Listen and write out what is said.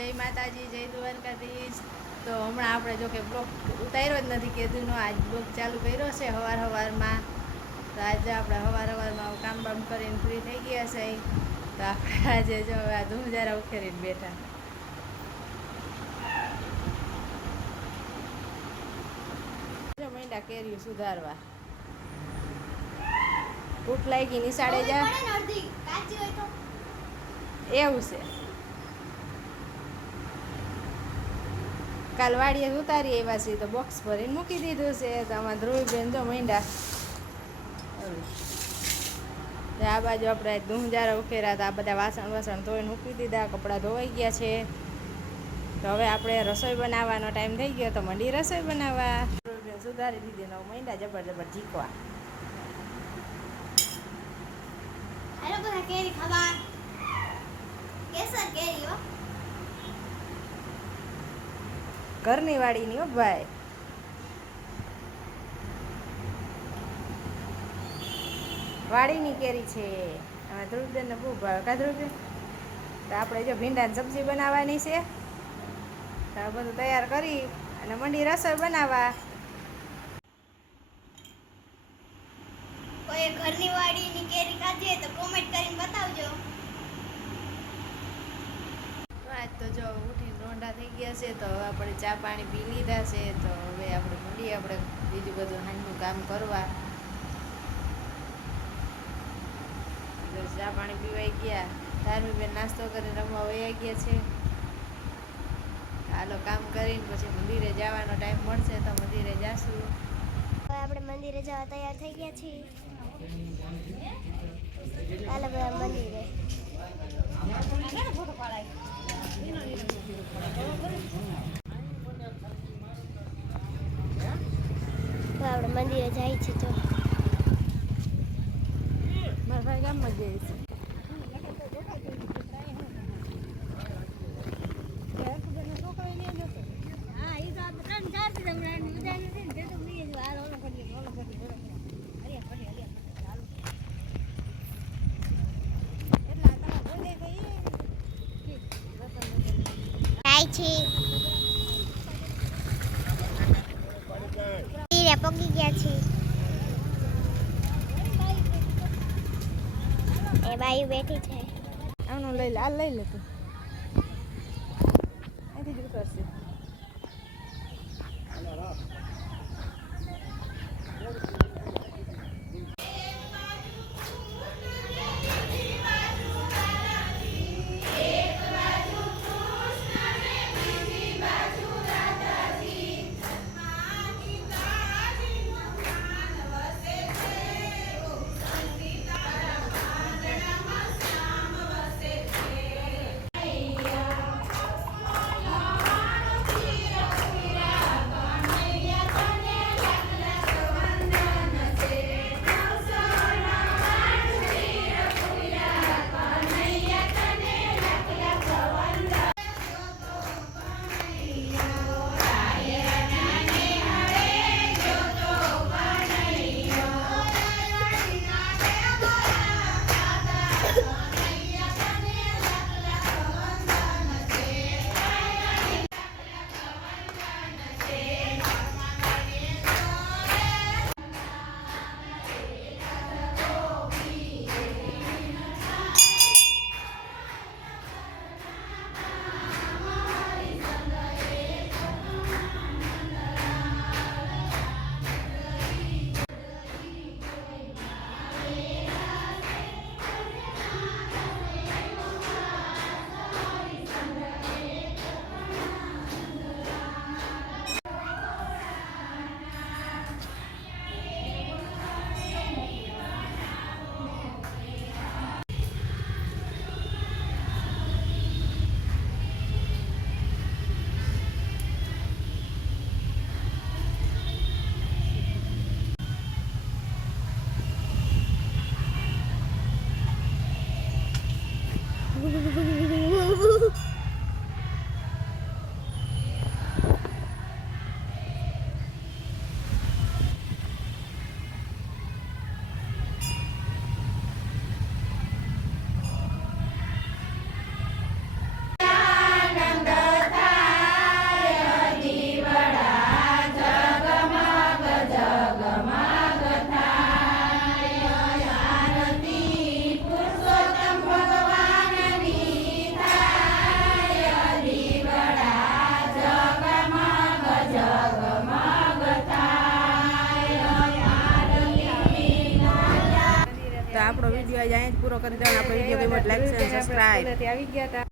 જય માતાજી, જય દ્વારકાધીશ। તો હમણાં આપણે જો કે બ્લોગ ઉતાર્યો જ નથી કીધુંનો, આજ બ્લોગ ચાલુ કર્યો છે સવારમાં। તો આજે આપણે સવારમાં કામ બામ કરીને ફ્રી થઈ ગયા છે। તો આપણે આજે જો આ ધૂમજારા ઉખેરીને બેઠા મહિના કેરીયું સુધારવા। ભૂખ લાગી નિશાળે જા એવું છે। કાલ વાડીએ ઉતારી આવ્યા છીએ તો બોક્સ ભરીને મૂકી દીધું છે। તો આમાં ધ્રુવીબેન જો મીંડા આ બાજુ આપણે ધૂમજારા ઉખેરા હતા, આ બધા વાસણ ધોઈને મૂકી દીધા, કપડાં ધોવાઈ ગયા છે। તો હવે આપણે રસોઈ બનાવવાનો ટાઈમ થઈ ગયો તો મંડી રસોઈ બનાવવા। ધ્રુવીબેન સુધારી દીધી ને મીંડા જબર જીકવા। કેરી ખાવા કેસર કેરી હો, ઘરની વાડીની હો ભાઈ। વાડીની કેરી છે। હવે ધ્રુવબેનને બહુ ભાવે કા ધ્રુવબેન? તો આપણે જો ભીંડાની સબ્જી બનાવવાની છે। તો આ બધું તૈયાર કરી અને મંડી રસોઈ બનાવવા। કોઈ ઘરની વાડીની કેરી ખાધી હોય તો કોમેન્ટ કરીને બતાવજો। આજ તો જો ઉઠીને રોંઢા થઈ ગયા છે। તો હવે આપણે ચા પાણી પી લીધા છે। તો હવે આપણે મંડીએ આપણે બીજું બધું હાંજનું કામ કરવા। ચા પાણી પીવાઈ ગયા, ધાર્મીબેન નાસ્તો કરીને રમવા વયા ગયા છે। હાલો કામ કરીને પછી મંદિરે જવાનો ટાઈમ મળશે તો મંદિરે જાશું। હવે આપણે મંદિરે જવા તૈયાર થઈ ગયા છીએ। હાલો બધા મંદિરે। તો આપણે મંદિરે જાય છે। તો મારા ભાઈ ગામમાં જાય છે। પગી ગયા છે એ બાઈ બેઠી છે। આનું લઈ લે, આ લઈ લે તું, અહીંથી જ ઉતરશે। વિડીયો અહીંયા જ પૂરો કરી દેવાનો. આપણો વિડીયો ગમ્યો લાઈક શેર સબસ્ક્રાઈબ. આવી ગયા હતા.